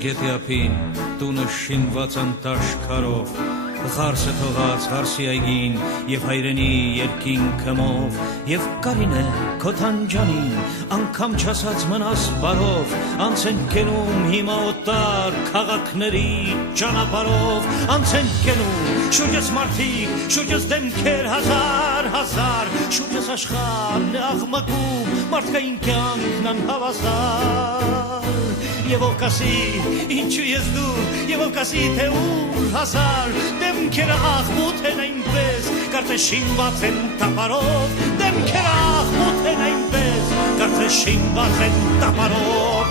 գետի ափին, տունը շինված անտաշ քարով, Ղարսը թողած հարսի այգին և հայրենի երկինքմով և կարինե քո թանջանին անգամ չասած մնաս բարով անց են կենում հիմա օտար քաղաքների ճանապարհով անց են կենում շուրջս մարդիկ շուրջս դեմքեր հազար շուրջս աշխարհն է աղմկում մարդկային կյանքն անհավասար Եվ ով կասի ինչու ես դու Եվ ով կասի թե ուր հազար Դեմքերը աղմուտ են այնպես Կարծես շինված են տապարով Դեմքերը աղմուտ են այնպես Կարծես շինված են տապարով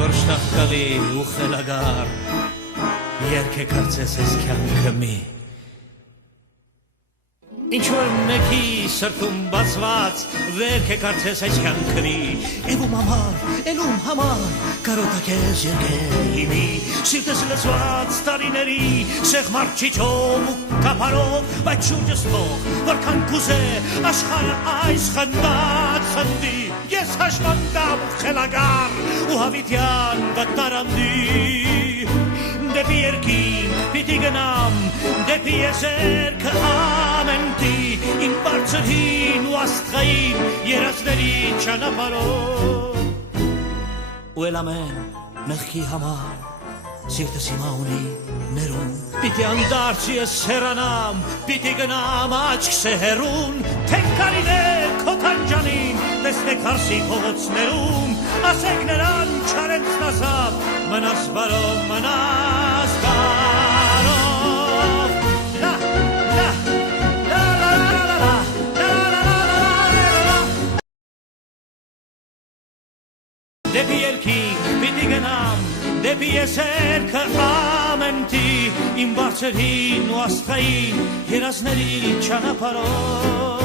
Գորշտախկալի ու խելագար Երկ է կարծես ես կյանքը մի Ինչ-որ մեկի սրտում բացված Վերք է կարծես այս կյանքրի Եվում համար Կարոտակ ես երկերի մի Սիրտս լծված տարիների Սեղմար չիչով ու կապարով Բայց շուրջս թող Որքան կուզե աշխարը այս խնդած խնդի Ես հաշվանդամ ու խելագար Ու հավիտյան վտարանդի Դեպի երկինք պիտի գնամ, դեպի եզերքը ամենտի, իմ բարձրհին ու աստղային երազների ճանապարհով։ Ու էլ ամեն մեղքի համար, սիրտս հիմա ունի ներում, պիտի անդարձ ես հեռանամ, պիտի գնամ աչքս է հեռուն, թեք կարինե քո թանջանին, տեսնեք հարսի փողոցներում, ասեք նրան չարենց նազավ, մնաս բարով, մնաս բարով, լա, լա, լա, լա, լա, լա, լա, Դեպի երկինք պիտի գնամ, դեպի եզերքը ամենտի, իմ բարձրհին ու աստղային երազների ճանապարհով